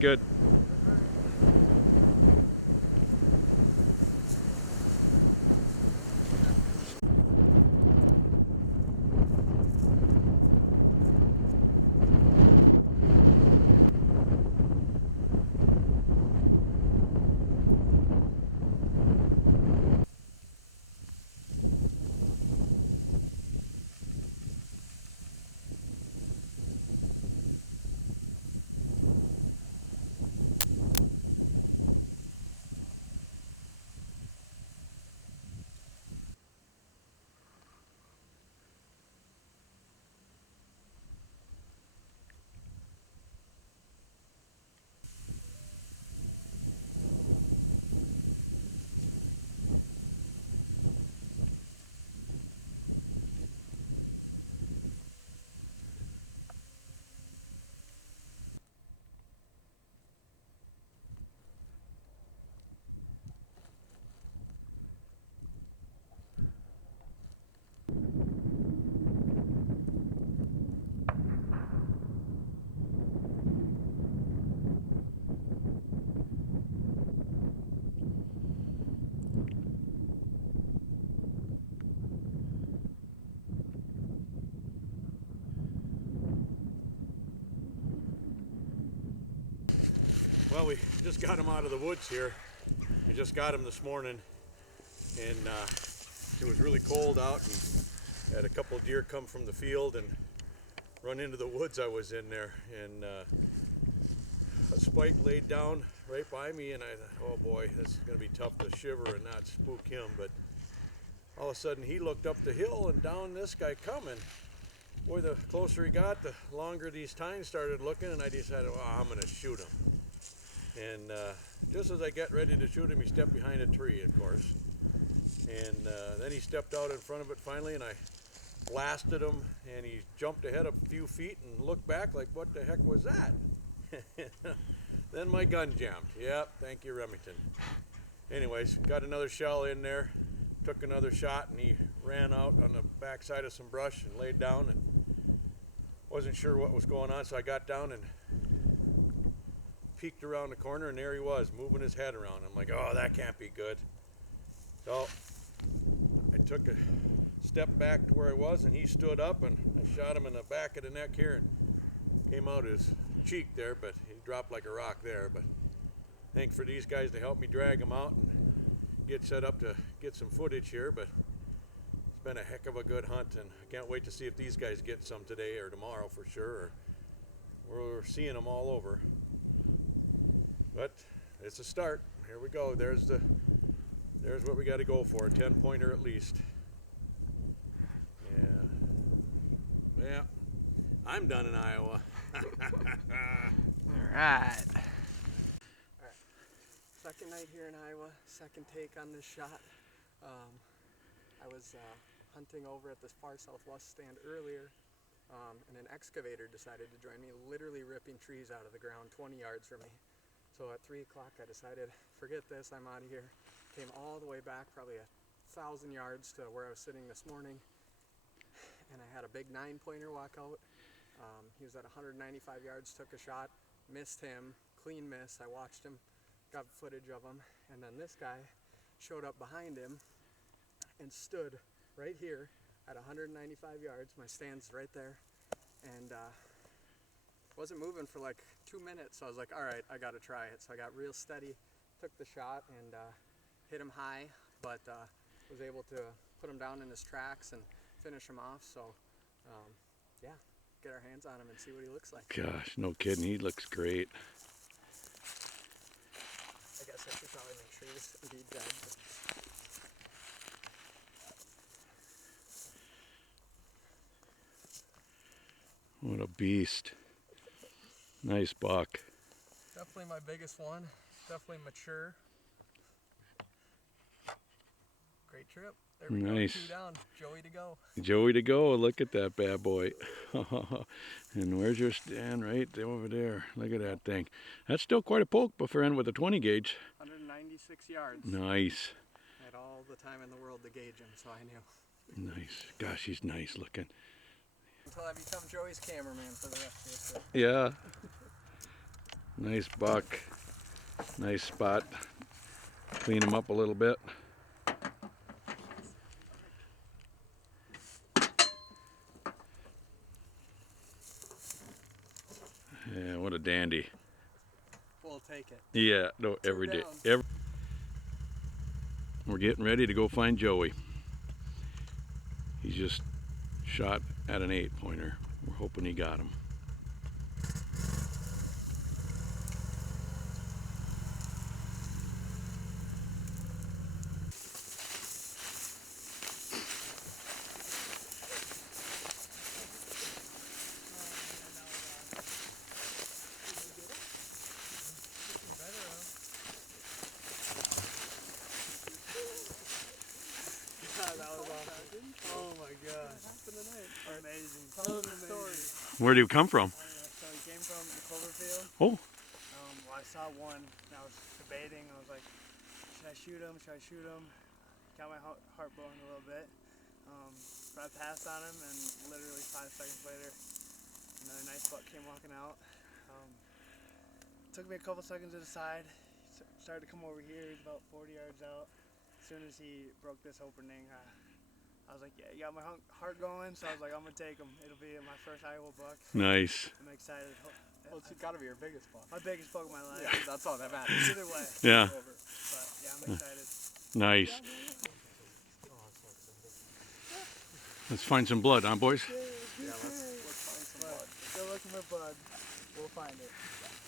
Good. Well, we just got him out of the woods here. I just got him this morning, and it was really cold out, and had a couple of deer come from the field and run into the woods I was in there, and a spike laid down right by me, and I thought, oh boy, this is going to be tough to shiver and not spook him. But all of a sudden, he looked up the hill, and down this guy coming. Boy, the closer he got, the longer these tines started looking, and I decided, well, I'm going to shoot him. And just as I get ready to shoot him, he stepped behind a tree, of course. And then he stepped out in front of it finally, and I blasted him, and he jumped ahead a few feet and looked back like, what the heck was that? Then my gun jammed. Yep, thank you, Remington. Anyways, got another shell in there, took another shot, and he ran out on the backside of some brush and laid down, and wasn't sure what was going on, so I got down and peeked around the corner, and there he was, moving his head around. I'm like, oh, that can't be good. So I took a step back to where I was, and he stood up, and I shot him in the back of the neck here, and came out his cheek there, but he dropped like a rock there. But thanks for these guys to help me drag him out and get set up to get some footage here. But it's been a heck of a good hunt, and I can't wait to see if these guys get some today or tomorrow for sure. We're seeing them all over. But it's a start. Here we go. There's what we got to go for. A 10-pointer at least. Yeah. Yeah. I'm done in Iowa. All right. Second night here in Iowa. Second take on this shot. I was hunting over at this far southwest stand earlier, and an excavator decided to join me, literally ripping trees out of the ground 20 yards from me. So at 3 o'clock I decided, forget this, I'm out of here. Came all the way back, probably 1,000 yards to where I was sitting this morning, and I had a big 9-pointer walk out. He was at 195 yards, took a shot, missed him, clean miss. I watched him, got footage of him, and then this guy showed up behind him and stood right here at 195 yards. My stand's right there, and wasn't moving for like 2 minutes, so I was like, all right, I gotta try it. So I got real steady, took the shot, and hit him high, but was able to put him down in his tracks and finish him off. So yeah, get our hands on him and see what he looks like. Gosh, no kidding. He looks great. I guess I should probably make sure he's indeed dead. What a beast. Nice buck. Definitely my biggest one. Definitely mature. Great trip. There we Nice. go. 2 down. Joey to go. Joey to go. Look at that bad boy. And where's your stand? Right over there. Look at that thing. That's still quite a poke, but for end with a 20 gauge. 196 yards. Nice. I had all the time in the world to gauge him, so I knew. Nice. Gosh, he's nice looking. Until I become Joey's cameraman for the rest of the trip. Yeah. Nice buck. Nice spot. Clean him up a little bit. Yeah, what a dandy. We'll take it. Yeah, no, every day. down. We're getting ready to go find Joey. He's just shot at an 8-pointer. We're hoping he got him. Oh my god. What happened tonight? Amazing. Tell the story. Where do you come from? So he came from the Cloverfield. Oh. Well, I saw one and I was debating. I was like, should I shoot him? Should I shoot him? Got my heart blowing a little bit. But I passed on him, and literally 5 seconds later, another nice buck came walking out. Took me a couple seconds to decide. He started to come over here. He's about 40 yards out. As soon as he broke this opening, I was like, yeah, you got my heart going, so I was like, I'm going to take him. It'll be my first Iowa buck. Nice. I'm excited. Well, it's got to be your biggest buck. My biggest buck of my life. Yeah, that's all that matters. Either way. Yeah. Over. But yeah, I'm excited. Nice. Let's find some blood, huh, boys? Yeah, let's find some blood. Still looking for blood. We'll find it.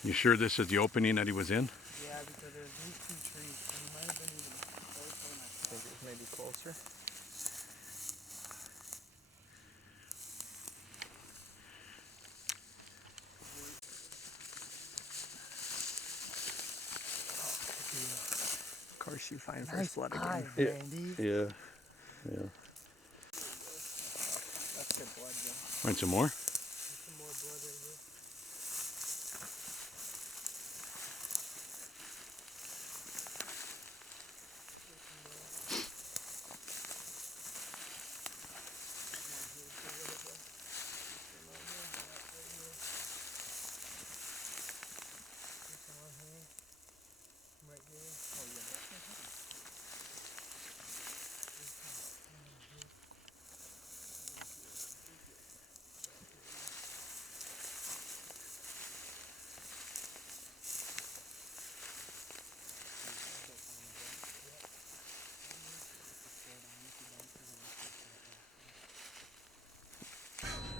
You sure this is the opening that he was in? Yeah, because there's these 2 trees, and he might have been even closer than I I think it was maybe closer. Of course you find first blood again. Randy. Yeah. Yeah. That's good blood, Joe. Find some more? Some more blood right here.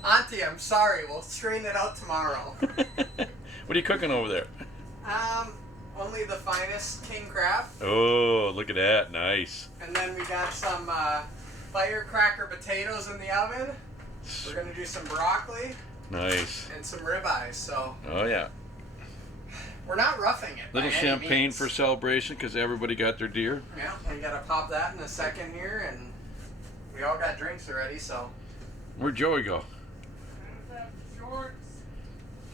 Auntie, I'm sorry. We'll straighten it out tomorrow. What are you cooking over there? Only the finest king crab. Oh, look at that. Nice. And then we got some firecracker potatoes in the oven. We're gonna do some broccoli Nice. and some ribeyes. So Oh, yeah. we're not roughing it. Little by any champagne means. for celebration because everybody got their deer. Yeah, we gotta pop that in a second here, and we all got drinks already. So Where'd Joey go?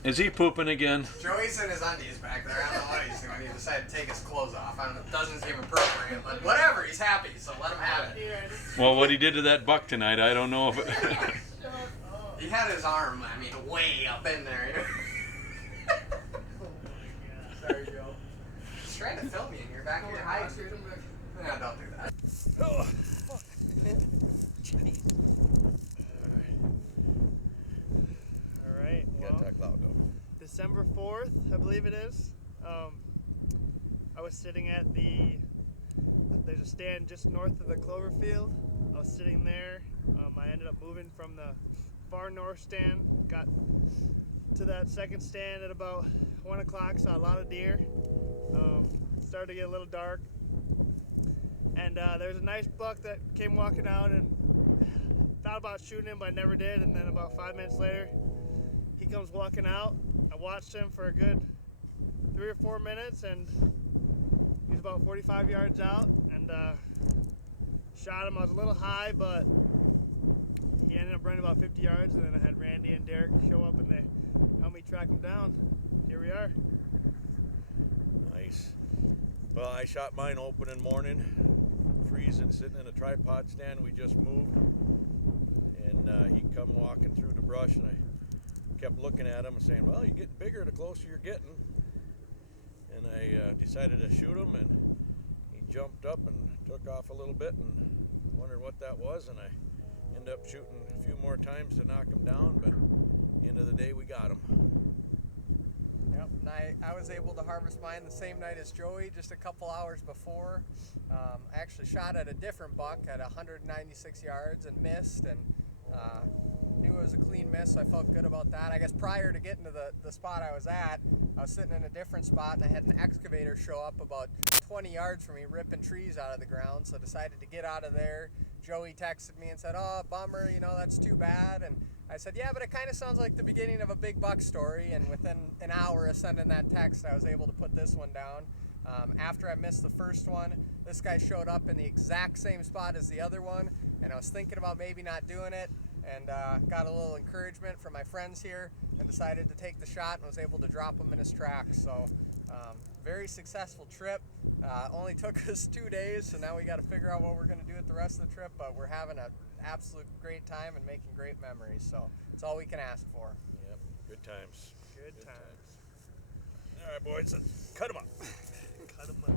Is he pooping again? Joey's in his undies back there. I don't know what he's doing. He decided to take his clothes off. I don't know. It doesn't seem appropriate, but whatever. He's happy, so let him have it. Well, what he did to that buck tonight, I don't know if it... He had his arm, I mean, way up in there. Sorry, Joe. He's trying to film me in here back here. Hi, no, don't do that. Oh, fuck. All right. Well, loud though. December 4th, I believe it is. I was sitting at there's a stand just north of the Cloverfield. I was sitting there. I ended up moving from the far north stand, got to that second stand at about 1 o'clock, saw a lot of deer. Started to get a little dark. And there was a nice buck that came walking out, and thought about shooting him, but I never did. And then about 5 minutes later, he comes walking out. I watched him for a good 3 or 4 minutes, and he's about 45 yards out, and shot him. I was a little high, but he ended up running about 50 yards, and then I had Randy and Derek show up, and they helped me track him down. Here we are. Nice. Well, I shot mine opening morning, freezing, sitting in a tripod stand. We just moved, and he come walking through the brush, and I kept looking at him and saying, well, you're getting bigger the closer you're getting. decided to shoot him, and he jumped up and took off a little bit and wondered what that was, and I ended up shooting a few more times to knock him down, but end of the day we got him. Yep, and I was able to harvest mine the same night as Joey, just a couple hours before. I actually shot at a different buck at 196 yards and missed, and knew it was a clean miss, so I felt good about that. I guess prior to getting to the spot I was at, I was sitting in a different spot, and I had an excavator show up about 20 yards from me, ripping trees out of the ground, so I decided to get out of there. Joey texted me and said, "Oh, bummer, you know, that's too bad." And I said, "Yeah, but it kind of sounds like the beginning of a big buck story." And within an hour of sending that text, I was able to put this one down. After I missed the first one, this guy showed up in the exact same spot as the other one, and I was thinking about maybe not doing it, and got a little encouragement from my friends here and decided to take the shot and was able to drop him in his tracks. So very successful trip. Only took us 2 days, so now we got to figure out what we're going to do with the rest of the trip, but we're having an absolute great time and making great memories, so it's all we can ask for. Yep, good times. Good times. All right, boys, let's cut him up. Cut 'em up.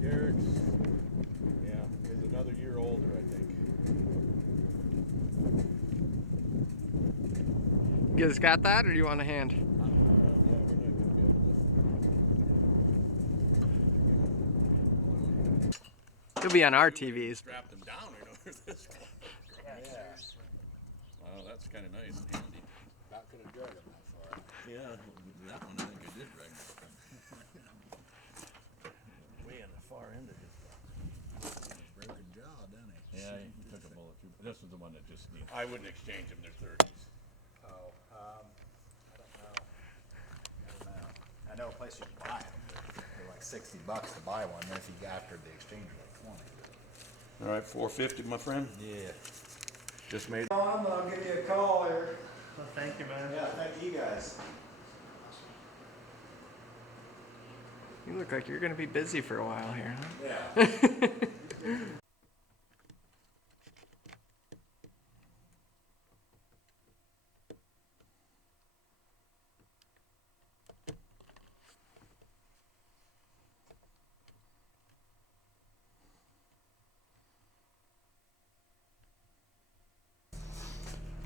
Derek's, yeah, is another year older, I think. You guys got that, or do you want a hand? Yeah, we're not gonna be able to. You'll be on our TVs. Strap them down, I know where this goes. Yeah. Wow, that's kind of nice, handy. Not gonna drag him that far. Yeah, that one I think I did drag. Way on the far end of his. Broken jaw, didn't he? Yeah, he took a bullet too. This is the one that just needs. I wouldn't exchange them. They're 30s. Oh, I don't know. I know a place you can buy them. They're like $60 to buy one. Then if you after the exchange, like 20. All right, 450, my friend. Yeah. Just made. I'll give you a call here. Well, thank you, man. Yeah, thank you guys. You look like you're going to be busy for a while here, huh? Yeah.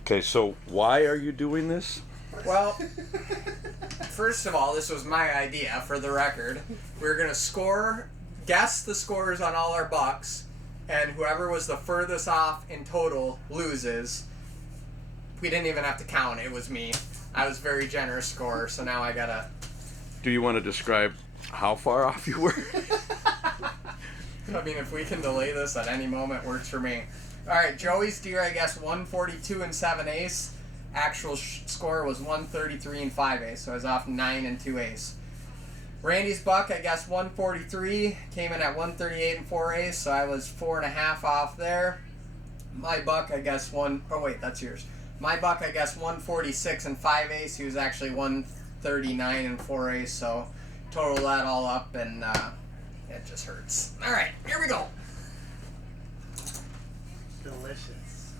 Okay, so why are you doing this? Well, first of all, this was my idea, for the record. We were going to guess the scores on all our bucks, and whoever was the furthest off in total loses. We didn't even have to count. It was me. I was a very generous scorer, so now I got to... Do you want to describe how far off you were? I mean, if we can delay this at any moment, works for me. All right, Joey's deer, I guess, 142 and 7/8. Actual score was 133 and 5/8, so I was off 9 and 2/8. Randy's buck, I guess, 143, came in at 138 and 4/8, so I was 4.5 off there. My buck, I guess, oh wait, that's yours. My buck, I guess, 146 and 5/8. He was actually 139 and 4/8, so total that all up, and it just hurts. All right, here we go. Delicious.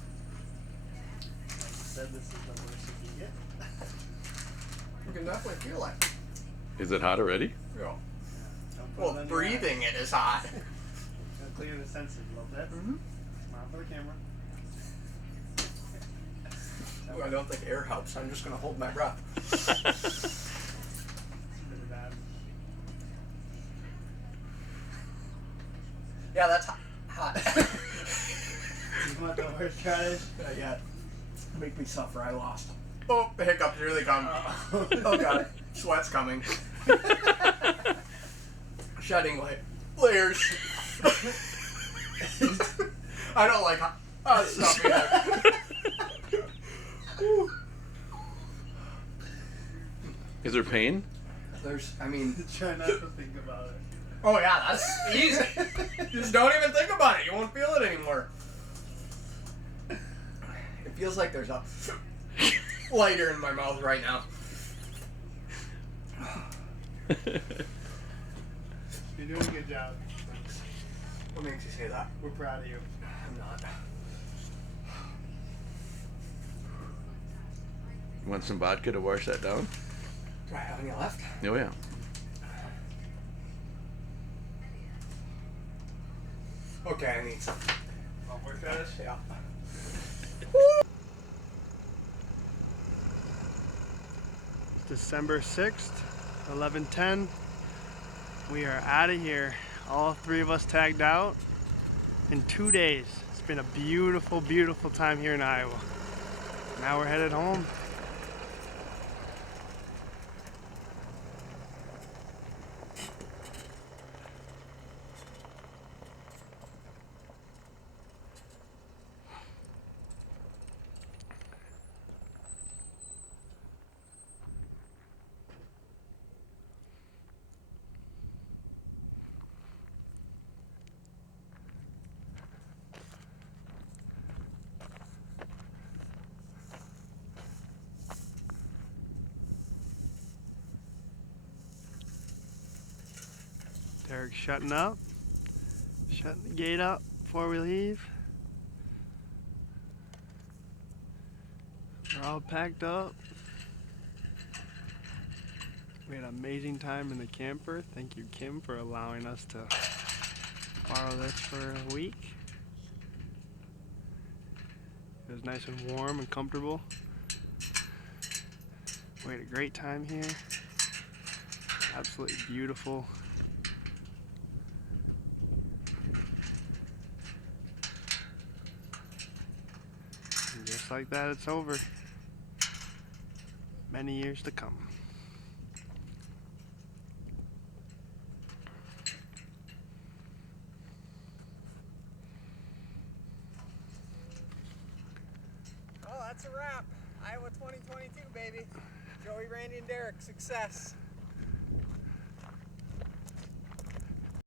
Like you said, this is the worst you can get. You can definitely feel it. Is it hot already? Yeah. Don't put Well, it on your breathing it is hot. eyes. Gotta clear the senses a little bit. Mhm. Smile for the camera. Ooh, I don't think air helps. I'm just gonna hold my breath. It's really bad. Yeah, that's hot. You want the worst try? Not yet. Make me suffer. I lost. Oh, the hiccups really come. Oh. Oh god, sweat's coming. Shedding layers. I don't like hot stuff either. Is there pain? I mean, Try not to think about it. oh yeah, that's easy. Just don't even think about it. You won't feel it anymore. It feels like there's a lighter in my mouth right now. You're doing a good job. What makes you say that? We're proud of you. I'm not. Want some vodka to wash that down? Do I have any left? Oh yeah. Okay, I need some. I'll work on it. Yeah. December 6th, 11:10. We are out of here. All 3 of us tagged out in 2 days. It's been a beautiful, beautiful time here in Iowa. Now we're headed home. Derek's shutting up. Shutting the gate up before we leave. We're all packed up. We had an amazing time in the camper. Thank you, Kim, for allowing us to borrow this for a week. It was nice and warm and comfortable. We had a great time here. Absolutely beautiful. And just like that, it's over. Many years to come. Oh, that's a wrap. Iowa 2022, baby. Joey, Randy, and Derek, success.